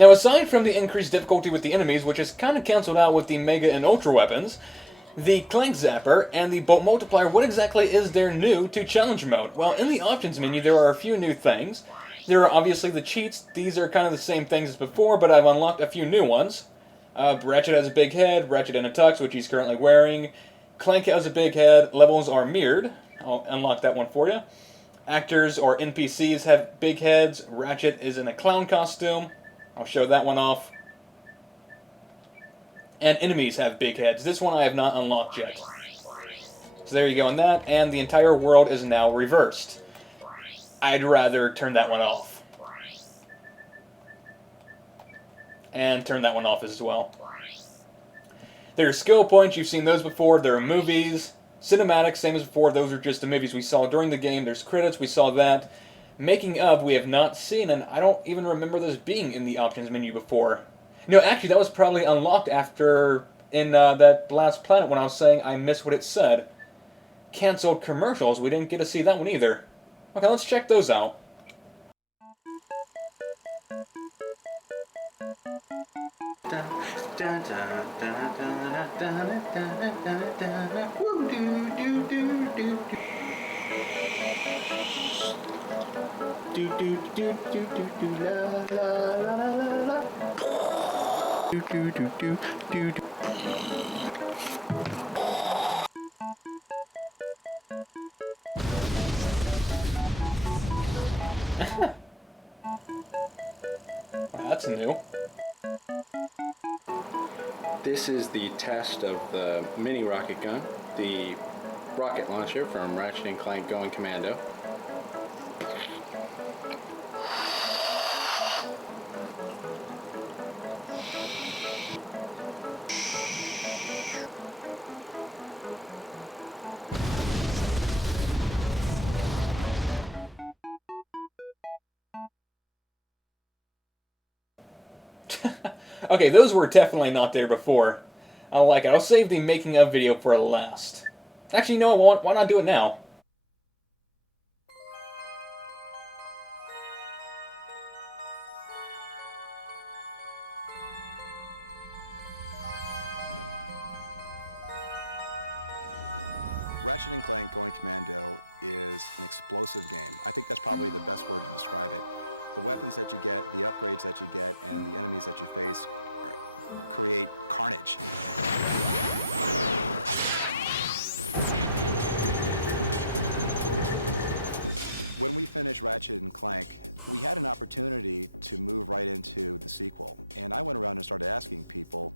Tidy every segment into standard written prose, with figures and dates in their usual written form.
Now, aside from the increased difficulty with the enemies, which is kind of cancelled out with the Mega and Ultra weapons, the Clank Zapper and the Bolt Multiplier, what exactly is there new to Challenge Mode? Well, in the options menu, there are a few new things. There are obviously the cheats. These are kind of the same things as before, but I've unlocked a few new ones. Ratchet has a big head, Ratchet in a tux, which he's currently wearing. Clank has a big head, levels are mirrored. I'll unlock that one for you. Actors or NPCs have big heads, Ratchet is in a clown costume. I'll show that one off. And enemies have big heads. This one I have not unlocked yet. So there you go on that, and the entire world is now reversed. I'd rather turn that one off. And turn that one off as well. There are skill points, you've seen those before. There are movies. Cinematics, same as before, those are just the movies we saw during the game. There's credits, we saw that. Making of, we have not seen, and I don't even remember those being in the options menu before. No, actually, that was probably unlocked after, in that last planet when I was saying I missed what it said. Cancelled commercials, we didn't get to see that one either. Okay, let's check those out. Wow, that's new. This is the test of the mini rocket gun, the rocket launcher from Ratchet and Clank Going Commando. Okay, those were definitely not there before. I like it. I'll save the making of video for last. Actually, you know what? Why not do it now? Ratchet and Clank Going Commando is an explosive game. I think that's probably the best word to describe it. The weapons that you get, the upgrades that you get, and the enemies that you face create carnage. When we finished Ratchet and Clank, we had an opportunity to move right into the sequel. And I went around and started asking people,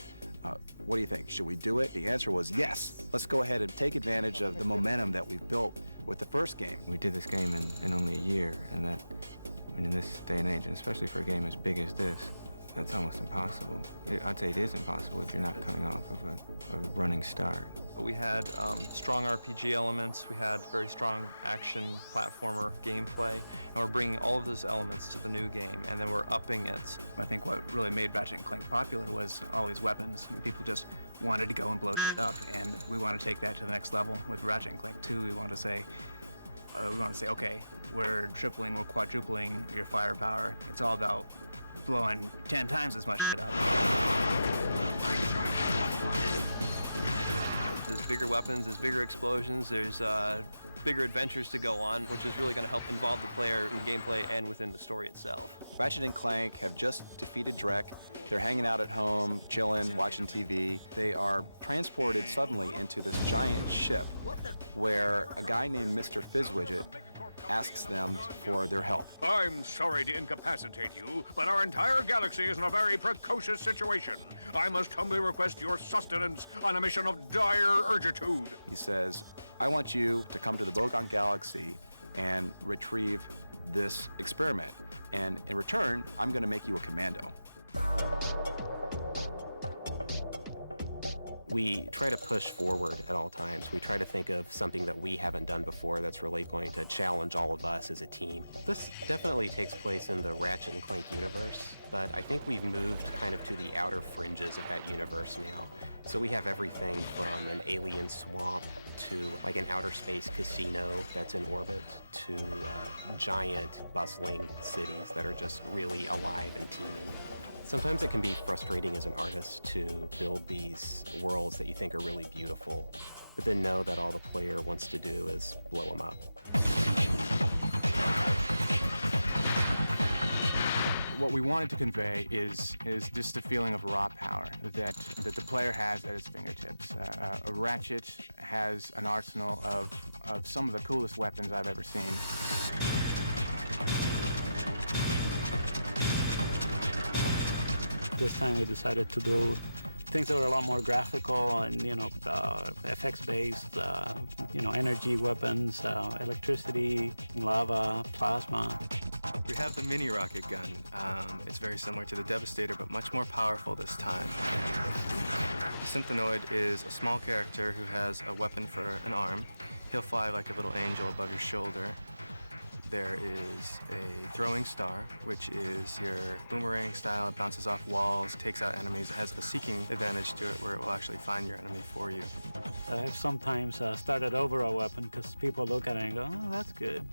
what do you think? Should we do it? The answer was yes. Let's go ahead and take advantage of the momentum that we've built with the first game. We did this game in only a year, and that, I mean, in this day and age, and especially for a game as big as this, that's almost impossible. I'd say it is impossible if you're not coming off of a running start. We had strong RPG elements, we had very strong action platformer gameplay, and we're bringing all of those elements to the new game, and then we're upping it. I think what really made Ratchet and Clank popular was all these weapons, and people just wanted to go and blow it up, and we want to take that to the next level. With Ratchet and Clank 2, we want to say, okay, we're tripling, we're quadrupling your firepower. It's all about blowing 10 times as much shit up. There's bigger weapons, there's bigger explosions, there's bigger adventures to go on, which is really going to help involve the player in gameplay and within the story itself. Ratchet and Clank have just defeated Drek. They're hanging out at home, chilling, watching TV. They are transported suddenly into this giant ship where a guy named Mr. Fizzwidget asks them for their help. I'm sorry to incapacitate you, but our entire galaxy is in a very precocious situation. I must humbly request your sustenance on a mission of dire urgitude. He says, I want you to come to the Bogon Galaxy and retrieve this experiment. And in return, I'm going to make you a commando. We try to push forward at all times. We try to think of something that we haven't done before that's really going to challenge all of us as a team. This definitely takes place in the Ratchet and Clank universe, but I think we've moved kind of to the outer fringes of that universe now. So we have everything from an alien swamp to like an outer space casino that's in orbit to giant bustling cities that are just really alive and teeming. Sometimes it can be frustrating as an artist to build these worlds that you think are really beautiful, but then know that all the player wants to do is blow them up. What we wanted to convey is just the feeling of raw power that the player has at his fingertips. Ratchet has an arsenal of some of the coolest weapons I've ever seen. This time we decided to do things that were a lot more graphical and, effects-based, energy weapons, electricity, lava, plasma. We have the mini rocket gun. It's very similar to the Devastator, but much more powerful this time. Synthenoid is a small character who has a weapon for an arm. He'll fly like a little angel above your shoulder. There is a throwing star, which is your boomerang style. It bounces off walls, takes out enemies. It has a seeking advantage to it where it will actually find your enemy for you. I've sometimes started over a weapon because people look at it and go, oh, that's good.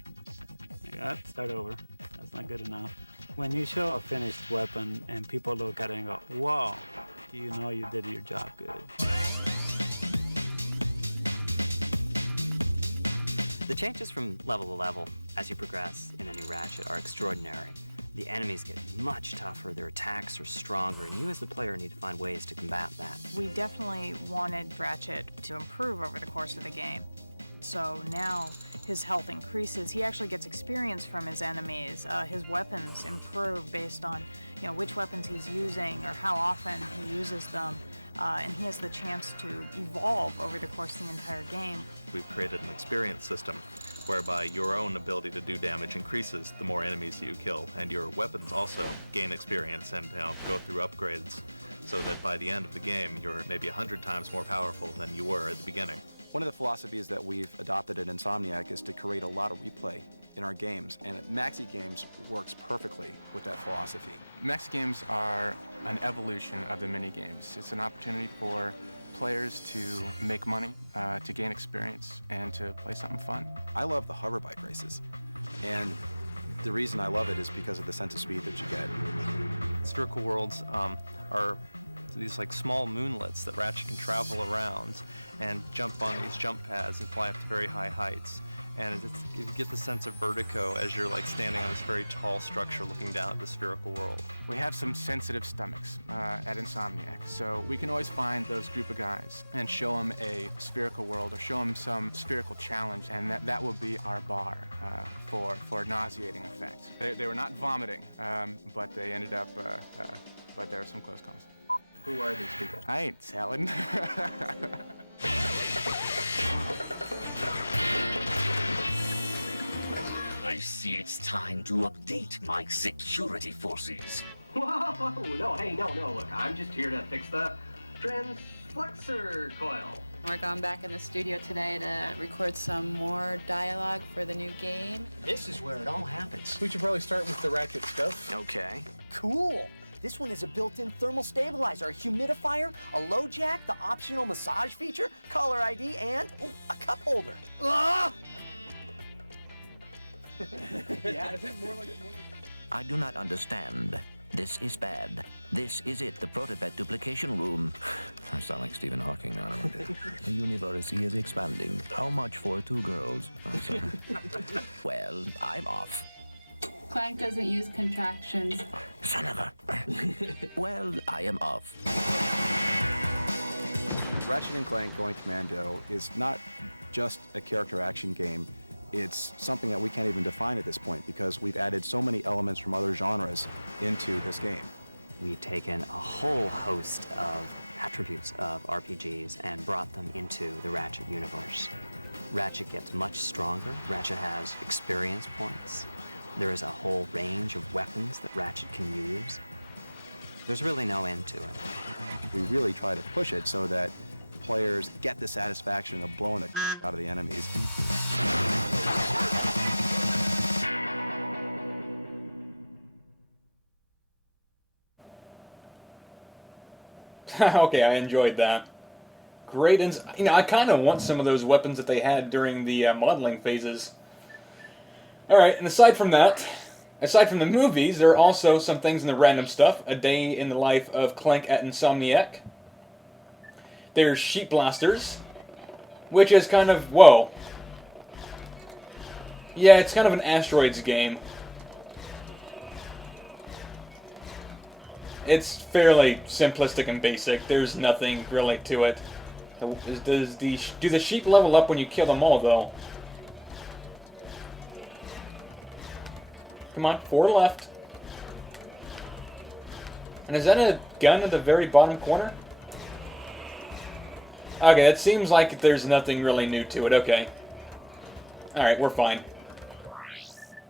I got to start over. That's not good enough. When you show a finished weapon and people look at it and go, whoa, you know you did your job good. The changes from level to level as you progress in a new Ratchet are extraordinary. The enemies get much tougher, their attacks are stronger, and you as the player need to find ways to combat that. We definitely wanted Ratchet to improve over the course of the game. So now his health increases. He actually gets experience from his enemies. His weapons improve based on, which weapons he's using or how often he uses them. And he has the chance to evolve over the course of the entire game. We've created an experience system whereby your own ability to do damage increases the more enemies you kill, and your weapons also gain experience and go through upgrades, so that by the end of the game you're maybe 100 times more powerful than you were at the beginning. One of the philosophies that we've adopted at Insomniac is to create a lot of replay in our games, and Maxi Games works perfectly with that philosophy. Maxi games are an evolution of the mini games. It's an opportunity for players to make money, to gain experience, and to play something fun. I love the hover bike races, and the reason I love it is because of the sense of speed that you get. Spherical worlds are these like small moonlets that Ratchet can travel around and jump on these jump pads and fly up to very high heights. And you get the sense of vertigo as you're like standing on this very tall structure looking down at the spherical world. We have some sensitive stomachs at Insomniac, so we can always find those group of guys and show them a spherical world or show them some spherical challenge, and that will be our bar for nauseating effects. They were not vomiting, but they ended up, but there were some close calls. Who are these people? I ain't telling. I see it's time to update my security forces. Whoa, no, hey, no, look, I'm just here to fix the transflexor coil. We're going back in the studio today to record some more dialogue for the new game. This is where it all happens. We should probably start with the Ratchet stuff. Okay. Cool. This one is a built-in thermal stabilizer, a humidifier, a low jack, the optional massage feature, caller ID, and a cup holder. Ah! Yeah, more like. I do not understand. This is bad. This is it, the prototype duplication room. I sound like Stephen Hawking now. The universe is expanding. How much for two girls? I'm sorry. Well, I'm off. Clank doesn't use contractions. Son of a... Well, I am off. Ratchet and Clank Going Commando is not just a character action game. It's something that we can't even define at this point because we've added so many elements from other genres into this game. We've taken a whole host of attributes of RPGs and brought them into the Ratchet universe. Ratchet gets much stronger. Ratchet has experience points. There is a whole range of weapons that Ratchet can use. There's really no end to it. We really try to push it so that players get the satisfaction of blowing the crap out of the enemies. Okay, I enjoyed that. Great, and I kind of want some of those weapons that they had during the modeling phases. Alright, and aside from that, Aside from the movies, there are also some things in the random stuff. A Day in the Life of Clank at Insomniac. There's Sheep Blasters, which is kind of, whoa. Yeah, it's kind of an asteroids game. It's fairly simplistic and basic. There's nothing really to it. Do the sheep level up when you kill them all, though? Come on, 4 left. And is that a gun at the very bottom corner? Okay, it seems like there's nothing really new to it. Okay. Alright, we're fine.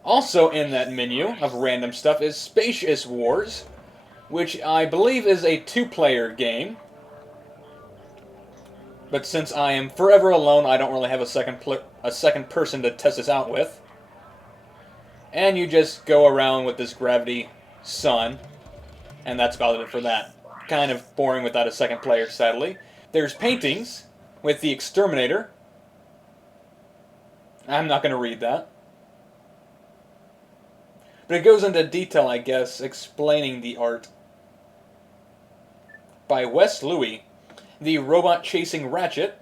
Also in that menu of random stuff is Spacious Wars, which I believe is a 2-player game. But since I am forever alone, I don't really have a second person to test this out with. And you just go around with this gravity sun, and that's about it for that. Kind of boring without a second player, sadly. There's Paintings with the Exterminator. I'm not going to read that. But it goes into detail, I guess, explaining the art. By Wes Louis. The Robot Chasing Ratchet.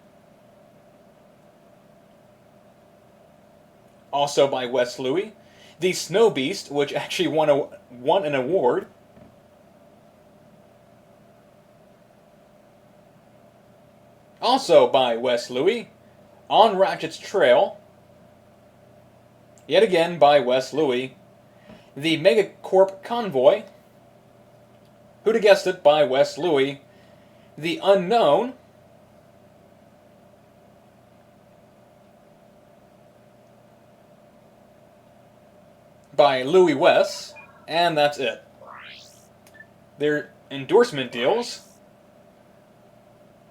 Also by Wes Louis. The Snow Beast, which actually won an award. Also by Wes Louis. On Ratchet's Trail. Yet again by Wes Louis. The Megacorp Convoy. Who'd have guessed it? By Wes Louis. The Unknown. By Louis West. And that's it. Their endorsement deals.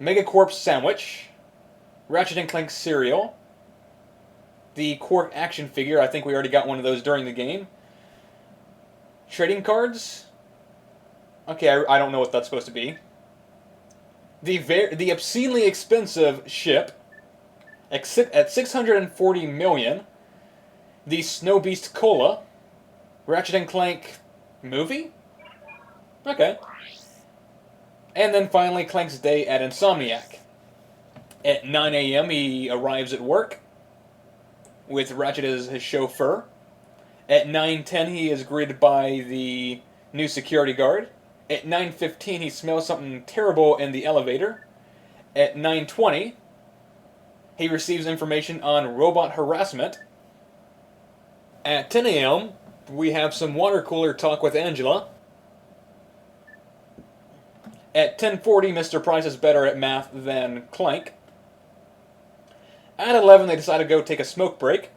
Megacorp Sandwich. Ratchet and Clank Cereal. The Quark action figure. I think we already got one of those during the game. Trading cards. Okay, I don't know what that's supposed to be. The obscenely expensive ship at 640 million. The Snow Beast Cola. Ratchet and Clank movie? Okay. And then finally Clank's day at Insomniac. At 9 a.m. he arrives at work with Ratchet as his chauffeur. At 9:10 he is greeted by the new security guard. At 9:15 he smells something terrible in the elevator. At 9:20 he receives information on robot harassment. At 10 a.m. we have some water cooler talk with Angela. At 10:40 Mr. Price is better at math than Clank. At 11 they decide to go take a smoke break.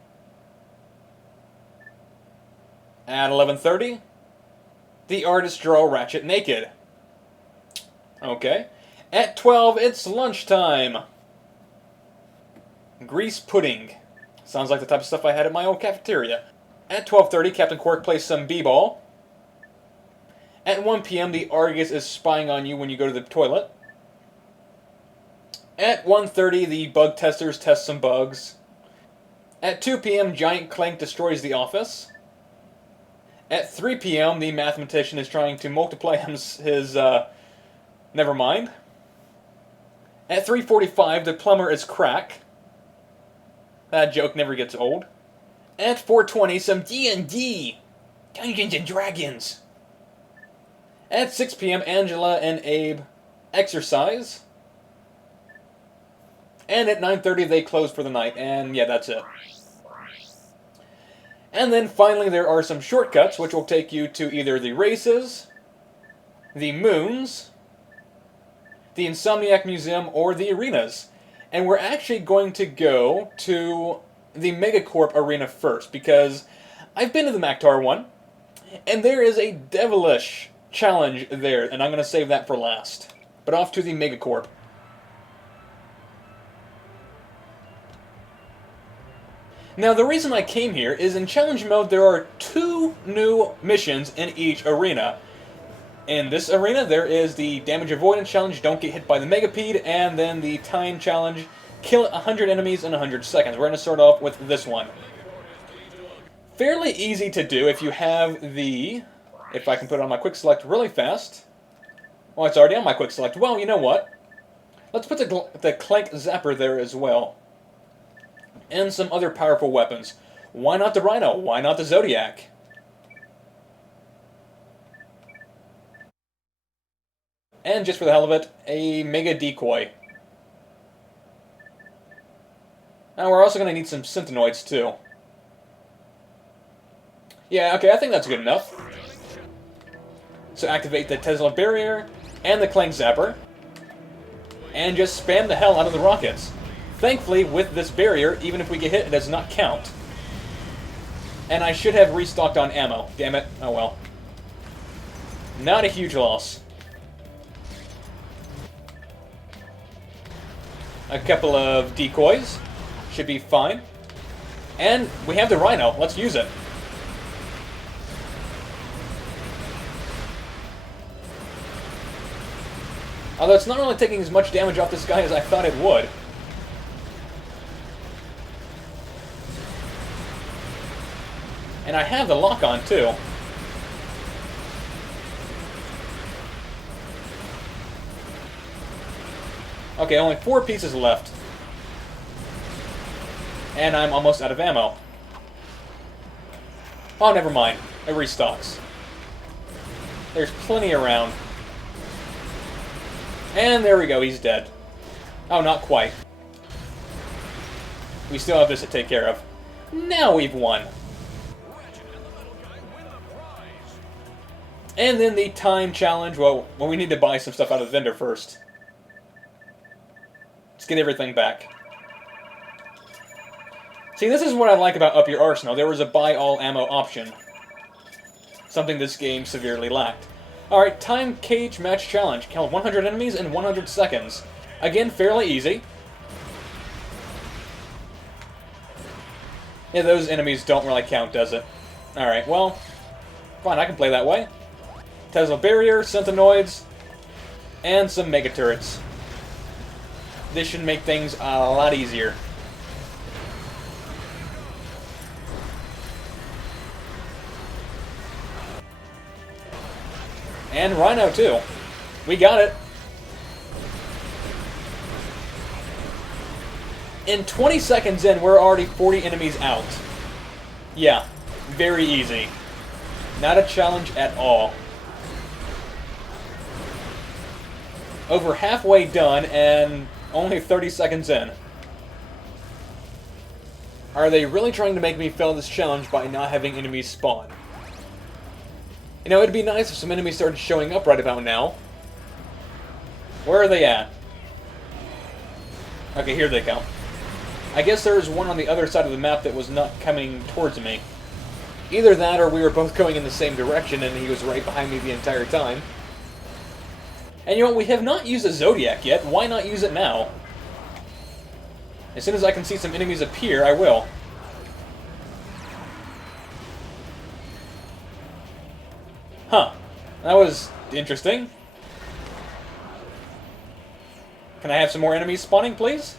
At 11:30 the artists draw Ratchet naked. Okay. At 12 it's lunchtime. Grease pudding. Sounds like the type of stuff I had at my old cafeteria. At 12:30 Captain Quark plays some b-ball. At 1 p.m. the Argus is spying on you when you go to the toilet. At 1:30 the bug testers test some bugs. At 2 p.m. Giant Clank destroys the office. At 3 p.m. the mathematician is trying to multiply his never mind. At 3:45 the plumber is Crack. That joke never gets old. At 4:20 some D&D. Dungeons and Dragons. At 6 p.m. Angela and Abe exercise. And at 9:30 they close for the night, and yeah, that's it. And then finally there are some shortcuts which will take you to either the races, the moons, the Insomniac Museum, or the arenas. And we're actually going to go to the Megacorp arena first, because I've been to the Mactar one, and there is a devilish challenge there, and I'm going to save that for last. But off to the Megacorp. Now, the reason I came here is in challenge mode there are 2 new missions in each arena. In this arena there is the damage avoidance challenge, don't get hit by the Megapede, and then the time challenge, kill 100 enemies in 100 seconds. We're going to start off with this one. fairly easy to do if you have the... If I can put it on my quick select really fast. Well, it's already on my quick select. Well, you know what? Let's put the Clank Zapper there as well. And some other powerful weapons. Why not the Rhino? Why not the Zodiac? And just for the hell of it, a Mega Decoy. Now we're also going to need some Synthenoids too. Yeah, okay, I think that's good enough. So activate the Tesla Barrier and the Clank Zapper. And just spam the hell out of the rockets. Thankfully, with this barrier, even if we get hit, it does not count. And I should have restocked on ammo. Damn it. Oh well. Not a huge loss. A couple of decoys. Should be fine. And we have the Rhino. Let's use it. Although it's not really taking as much damage off this guy as I thought it would. And I have the lock-on too. Okay, only 4 pieces left. And I'm almost out of ammo. Oh, never mind. It restocks. There's plenty around. And there we go, he's dead. Oh, not quite. We still have this to take care of. Now we've won. And then the time challenge. Well, we need to buy some stuff out of the vendor first. Let's get everything back. See, this is what I like about Up Your Arsenal. There was a buy all ammo option. Something this game severely lacked. Alright, time cage match challenge. Kill 100 enemies in 100 seconds. Again, fairly easy. Yeah, those enemies don't really count, does it? Alright, well, fine, I can play that way. Tesla Barrier, Synthenoids, and some Mega Turrets. This should make things a lot easier. And Rhino, too. We got it. In 20 seconds in, we're already 40 enemies out. Yeah, very easy. Not a challenge at all. Over halfway done, and only 30 seconds in. Are they really trying to make me fail this challenge by not having enemies spawn? You know, it'd be nice if some enemies started showing up right about now. Where are they at? Okay, here they come. I guess there was one on the other side of the map that was not coming towards me. Either that or we were both going in the same direction and he was right behind me the entire time. And you know what, we have not used a Zodiac yet. Why not use it now? As soon as I can see some enemies appear, I will. Huh. That was interesting. Can I have some more enemies spawning, please?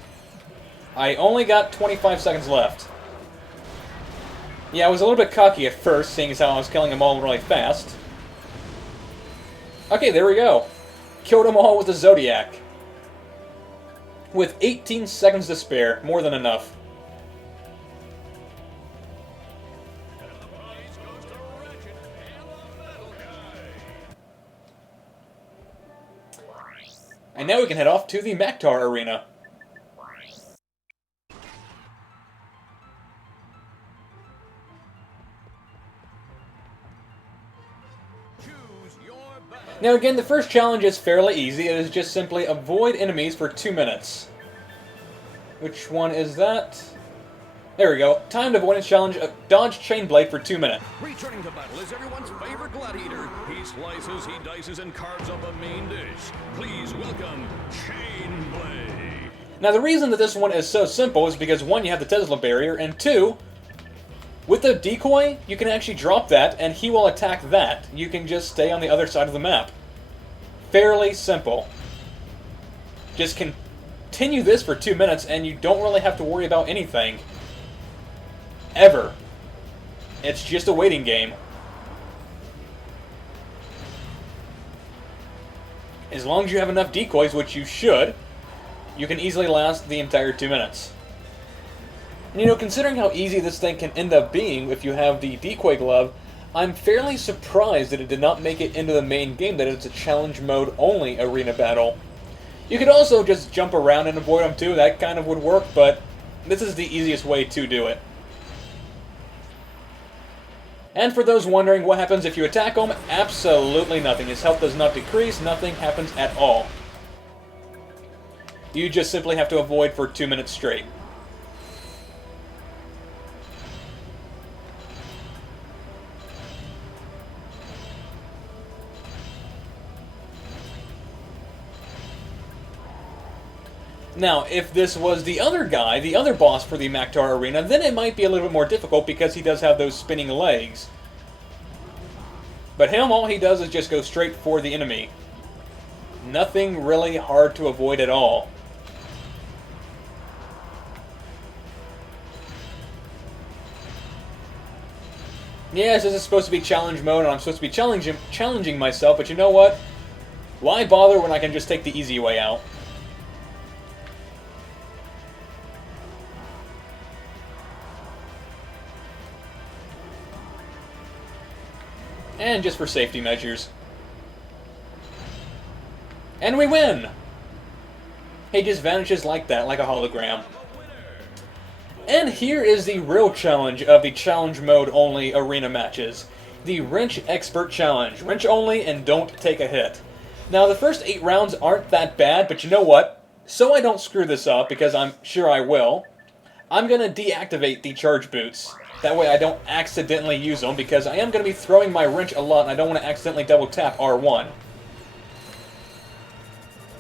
I only got 25 seconds left. Yeah, I was a little bit cocky at first, seeing as how I was killing them all really fast. Okay, there we go. Killed them all with the Zodiac. With 18 seconds to spare. More than enough. And now we can head off to the Maktar Arena. Now again, the first challenge is fairly easy. It is just simply avoid enemies for 2 minutes. Which one is that? There we go. Timed avoidance challenge, dodge chain blade for 2 minutes. Returning to battle is everyone's favorite gladiator. He slices, he dices, and carves up a main dish. Please welcome Chain Blade. Now the reason that this one is so simple is because 1, you have the Tesla barrier, and 2, with the decoy, you can actually drop that, and he will attack that. You can just stay on the other side of the map. Fairly simple. Just continue this for 2 minutes, and you don't really have to worry about anything. Ever. It's just a waiting game. As long as you have enough decoys, which you should, you can easily last the entire 2 minutes. And you know, considering how easy this thing can end up being if you have the decoy glove, I'm fairly surprised that it did not make it into the main game, that it's a challenge mode only arena battle. You could also just jump around and avoid them too, that kind of would work, but this is the easiest way to do it. And for those wondering what happens if you attack him, absolutely nothing. His health does not decrease, nothing happens at all. You just simply have to avoid for 2 minutes straight. Now, if this was the other guy, the other boss for the Maktar Arena, then it might be a little bit more difficult because he does have those spinning legs. But him, all he does is just go straight for the enemy. Nothing really hard to avoid at all. Yes, this is supposed to be challenge mode, and I'm supposed to be challenging myself, but you know what? Why bother when I can just take the easy way out? And just for safety measures. And we win! He just vanishes like that, like a hologram. And here is the real challenge of the challenge mode only arena matches. The Wrench Expert Challenge. Wrench only and don't take a hit. Now the first 8 rounds aren't that bad, but you know what? So I don't screw this up, because I'm sure I will, I'm going to deactivate the charge boots. That way I don't accidentally use them, because I am going to be throwing my wrench a lot and I don't want to accidentally double tap R1.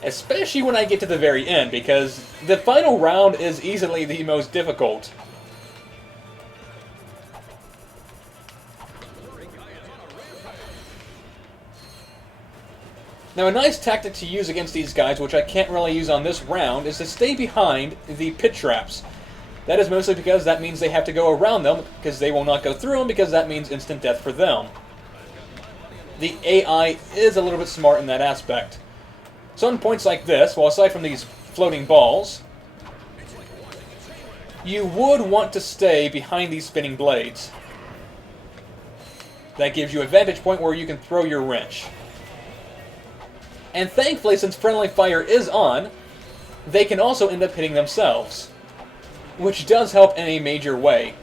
Especially when I get to the very end, because the final round is easily the most difficult. Now a nice tactic to use against these guys, which I can't really use on this round, is to stay behind the pit traps. That is mostly because that means they have to go around them, because they will not go through them, because that means instant death for them. The AI is a little bit smart in that aspect. So on points like this, well, aside from these floating balls, you would want to stay behind these spinning blades. That gives you a vantage point where you can throw your wrench. And thankfully, since friendly fire is on, they can also end up hitting themselves, which does help in a major way.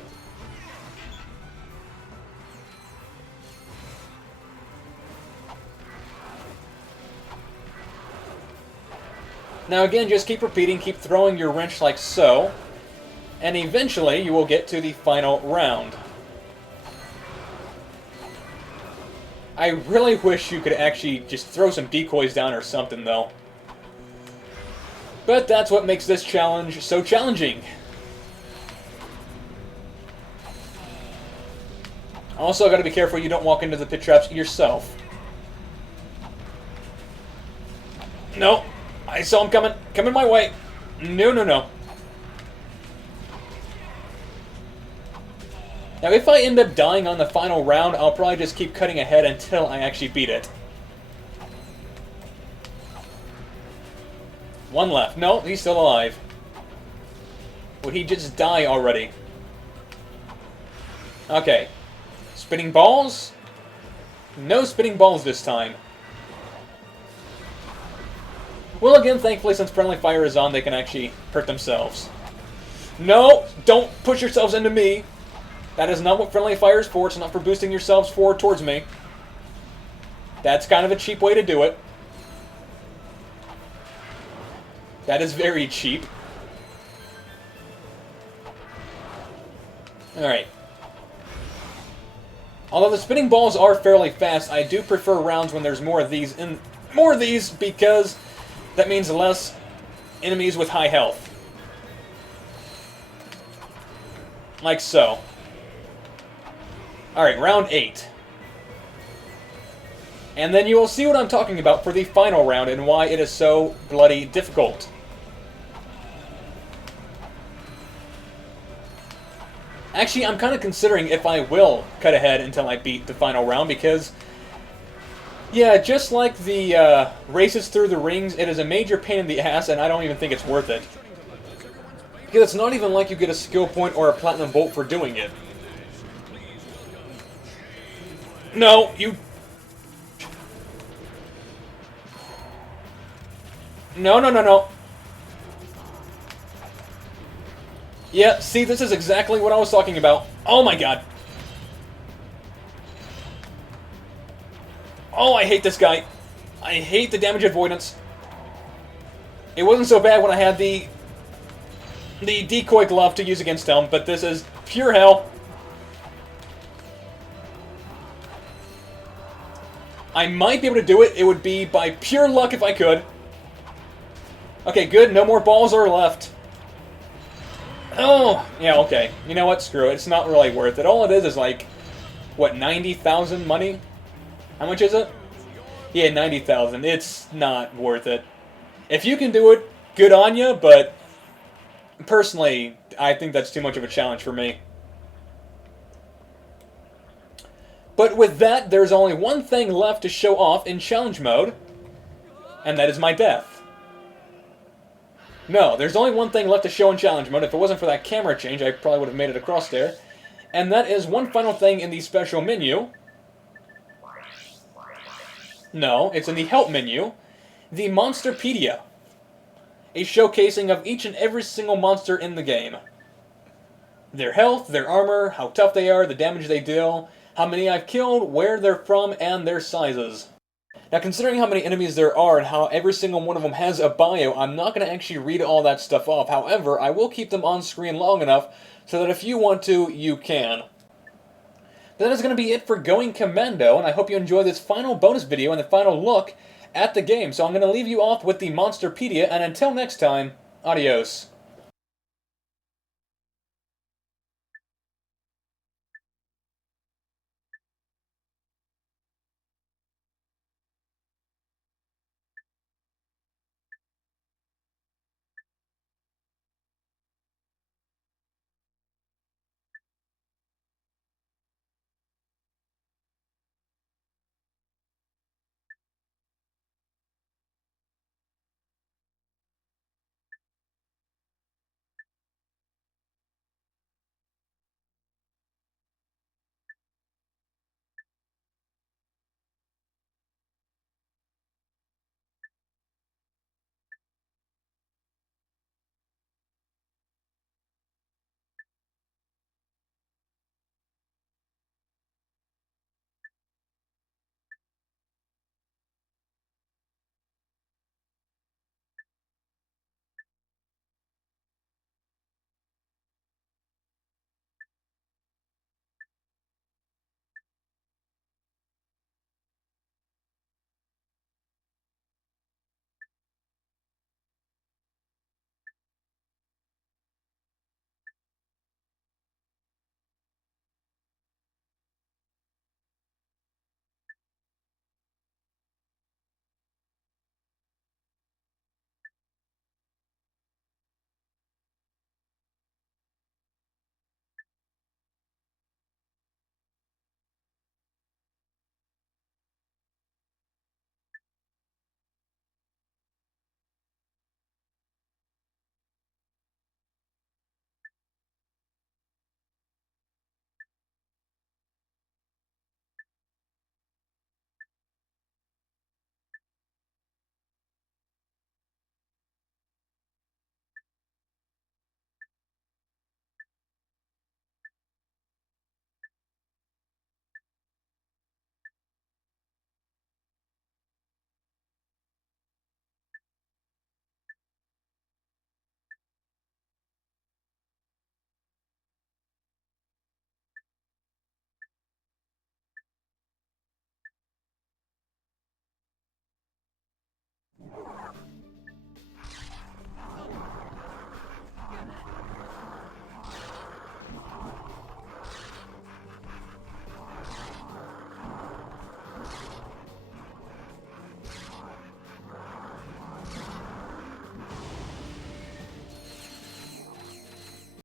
Now again, just keep repeating, keep throwing your wrench like so, and eventually you will get to the final round. I really wish you could actually just throw some decoys down or something, though. But that's what makes this challenge so challenging. Also, gotta be careful you don't walk into the pit traps yourself. No, I saw him coming. Coming my way. No, no, no. Now, if I end up dying on the final round, I'll probably just keep cutting ahead until I actually beat it. One left. No, he's still alive. Would he just die already? Okay. Spinning balls? No spinning balls this time. Well, again, thankfully, since friendly fire is on, they can actually hurt themselves. No! Don't push yourselves into me! That is not what friendly fire is for. It's not for boosting yourselves forward towards me. That's kind of a cheap way to do it. That is very cheap. Alright. Although the spinning balls are fairly fast, I do prefer rounds when there's more of these because that means less enemies with high health. Like so. Alright, round 8. And then you will see what I'm talking about for the final round and why it is so bloody difficult. Actually, I'm kind of considering if I will cut ahead until I beat the final round, because, yeah, just like the races through the rings, it is a major pain in the ass, and I don't even think it's worth it. Because it's not even like you get a skill point or a platinum bolt for doing it. No, you... No, no, no, no. Yeah, see, this is exactly what I was talking about. Oh my god. Oh, I hate this guy. I hate the damage avoidance. It wasn't so bad when I had the decoy glove to use against him, but this is pure hell. I might be able to do it. It would be by pure luck if I could. Okay, good. No more balls are left. Oh, yeah, okay. You know what? Screw it. It's not really worth it. All it is like, what, 90,000 money? How much is it? Yeah, 90,000. It's not worth it. If you can do it, good on you, but personally, I think that's too much of a challenge for me. But with that, there's only one thing left to show off in challenge mode, and that is my death. No, there's only one thing left to show in challenge mode. If it wasn't for that camera change, I probably would have made it across there. And that is one final thing in the special menu. No, it's in the help menu. The Monsterpedia. A showcasing of each and every single monster in the game. Their health, their armor, how tough they are, the damage they deal, how many I've killed, where they're from, and their sizes. Now, considering how many enemies there are and how every single one of them has a bio, I'm not going to actually read all that stuff off. However, I will keep them on screen long enough so that if you want to, you can. That is going to be it for Going Commando, and I hope you enjoyed this final bonus video and the final look at the game. So I'm going to leave you off with the Monsterpedia, and until next time, adios.